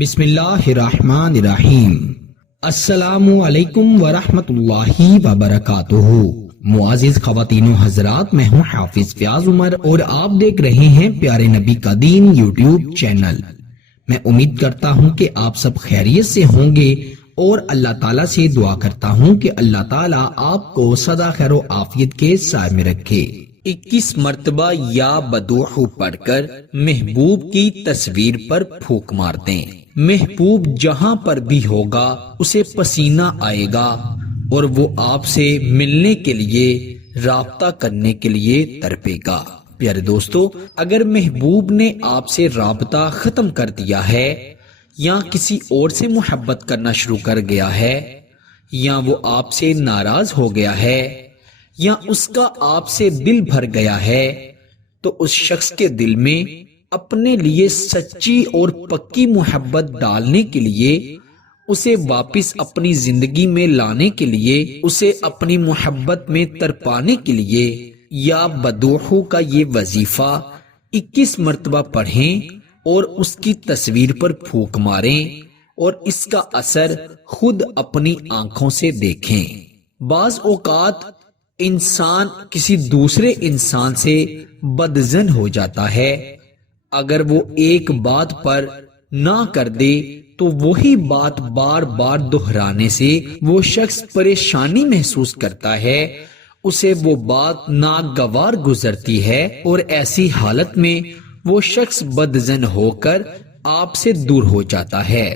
بسم اللہ الرحمن الرحیم۔ السلام علیکم ورحمۃ اللہ وبرکاتہ۔ معزز خواتین و حضرات، میں ہوں حافظ فیاض عمر اور آپ دیکھ رہے ہیں پیارے نبی کا دین یوٹیوب چینل۔ میں امید کرتا ہوں کہ آپ سب خیریت سے ہوں گے اور اللہ تعالیٰ سے دعا کرتا ہوں کہ اللہ تعالیٰ آپ کو سدا خیر و عافیت کے سائے میں رکھے۔ 21 مرتبہ یا بدوحو پڑھ کر محبوب کی تصویر پر پھونک مار دیں۔ محبوب جہاں پر بھی ہوگا اسے پسینہ آئے گا اور وہ آپ سے ملنے کے لیے، رابطہ کرنے کے لیے تڑپے گا۔ پیارے دوستو، اگر محبوب نے آپ سے رابطہ ختم کر دیا ہے یا کسی اور سے محبت کرنا شروع کر گیا ہے یا وہ آپ سے ناراض ہو گیا ہے یا اس کا آپ سے دل بھر گیا ہے، تو اس شخص کے دل میں اپنے لیے سچی اور پکی محبت ڈالنے کے لیے، اسے واپس اپنی زندگی میں لانے کے لیے، اسے اپنی محبت میں تڑپانے کے لیے یا بدوحو کا یہ وظیفہ 21 مرتبہ پڑھیں اور اس کی تصویر پر پھونک ماریں اور اس کا اثر خود اپنی آنکھوں سے دیکھیں۔ بعض اوقات انسان کسی دوسرے انسان سے بدظن ہو جاتا ہے، اگر وہ ایک بات پر نہ کر دے تو وہی بات بار بار دہرانے سے وہ شخص پریشانی محسوس کرتا ہے، اسے وہ بات ناگوار گزرتی ہے اور ایسی حالت میں وہ شخص بدظن ہو کر آپ سے دور ہو جاتا ہے۔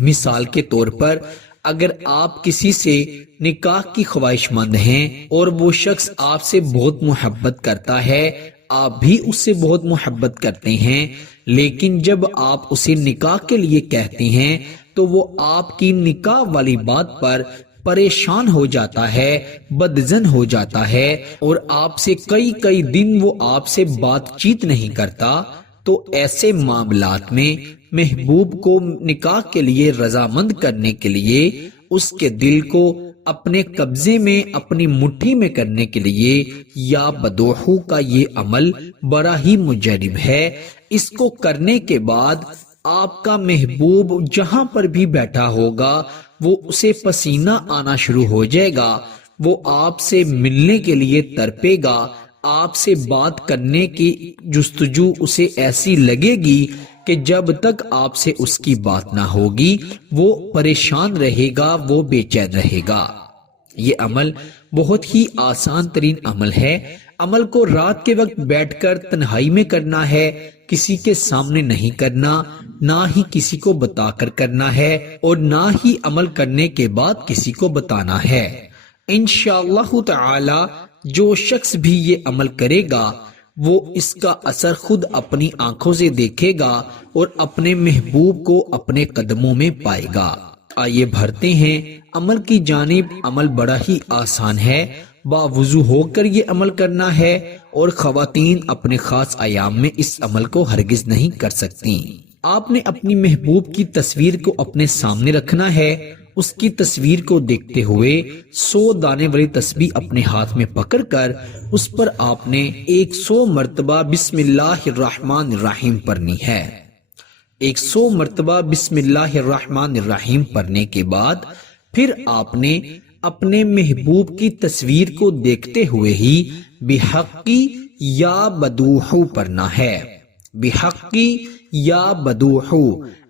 مثال کے طور پر، اگر آپ کسی سے نکاح کی خواہش مند ہیں اور وہ شخص آپ سے بہت محبت کرتا ہے، آپ بھی اس سے بہت محبت کرتے ہیں، لیکن جب آپ اسے نکاح کے لیے کہتے ہیں تو وہ آپ کی نکاح والی بات پر پریشان ہو جاتا ہے، بدظن ہو جاتا ہے اور آپ سے کئی دن وہ آپ سے بات چیت نہیں کرتا، تو ایسے معاملات میں محبوب کو نکاح کے لیے رضامند کرنے کے لیے، اس کے دل کو اپنے قبضے میں، اپنی مٹھی میں کرنے کے لیے یا بدوحو کا یہ عمل بڑا ہی مجرب ہے۔ اس کو کرنے کے بعد آپ کا محبوب جہاں پر بھی بیٹھا ہوگا وہ اسے پسینہ آنا شروع ہو جائے گا، وہ آپ سے ملنے کے لیے تڑپے گا، آپ سے بات کرنے کی جستجو اسے ایسی لگے گی کہ جب تک آپ سے اس کی بات نہ ہوگی وہ پریشان رہے گا، وہ بے چین رہے گا۔ یہ عمل بہت ہی آسان ترین عمل ہے۔ عمل کو رات کے وقت بیٹھ کر تنہائی میں کرنا ہے، کسی کے سامنے نہیں کرنا، نہ ہی کسی کو بتا کر کرنا ہے اور نہ ہی عمل کرنے کے بعد کسی کو بتانا ہے۔ انشاءاللہ تعالی جو شخص بھی یہ عمل کرے گا وہ اس کا اثر خود اپنی آنکھوں سے دیکھے گا اور اپنے محبوب کو اپنے قدموں میں پائے گا۔ آئیے بڑھتے ہیں عمل کی جانب۔ عمل بڑا ہی آسان ہے، باوضو ہو کر یہ عمل کرنا ہے اور خواتین اپنے خاص ایام میں اس عمل کو ہرگز نہیں کر سکتی۔ آپ نے اپنی محبوب کی تصویر کو اپنے سامنے رکھنا ہے، اس کی تصویر کو دیکھتے ہوئے 100 دانے والی تسبیح اپنے ہاتھ میں پکڑ کر اس پر آپ نے 100 مرتبہ بسم اللہ الرحمن الرحیم پڑھنی ہے۔ 100 مرتبہ بسم اللہ الرحمن الرحیم پڑھنے کے بعد پھر آپ نے اپنے محبوب کی تصویر کو دیکھتے ہوئے ہی بحقی یا بدوحو پڑھنا ہے۔ بحقی یا بدوحو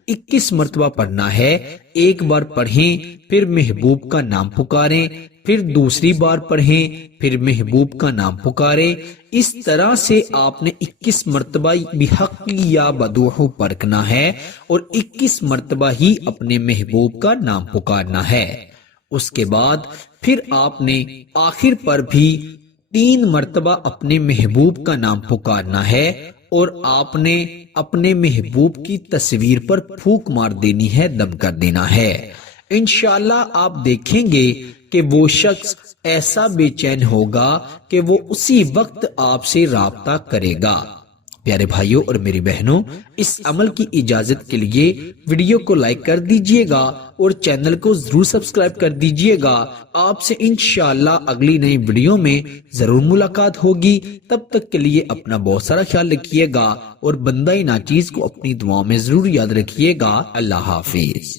21 مرتبہ پڑھنا ہے۔ ایک بار پڑھیں، پھر محبوب کا نام پکاریں، پھر دوسری بار پڑھیں، پھر محبوب کا نام پکاریں۔ اس طرح سے آپ نے 21 مرتبہ بحق یا بدوحو پڑھنا ہے اور 21 مرتبہ ہی اپنے محبوب کا نام پکارنا ہے۔ اس کے بعد پھر آپ نے آخر پر بھی 3 مرتبہ اپنے محبوب کا نام پکارنا ہے اور آپ نے اپنے محبوب کی تصویر پر پھونک مار دینی ہے، دم کر دینا ہے۔ انشاءاللہ آپ دیکھیں گے کہ وہ شخص ایسا بے چین ہوگا کہ وہ اسی وقت آپ سے رابطہ کرے گا پیارے بھائیوں اور میری بہنوں، اس عمل کی اجازت کے لیے ویڈیو کو لائک کر دیجئے گا اور چینل کو ضرور سبسکرائب کر دیجئے گا۔ آپ سے انشاءاللہ اگلی نئی ویڈیو میں ضرور ملاقات ہوگی۔ تب تک کے لیے اپنا بہت سارا خیال رکھیے گا اور بندہ ناچیز کو اپنی دعاؤں میں ضرور یاد رکھیے گا۔ اللہ حافظ۔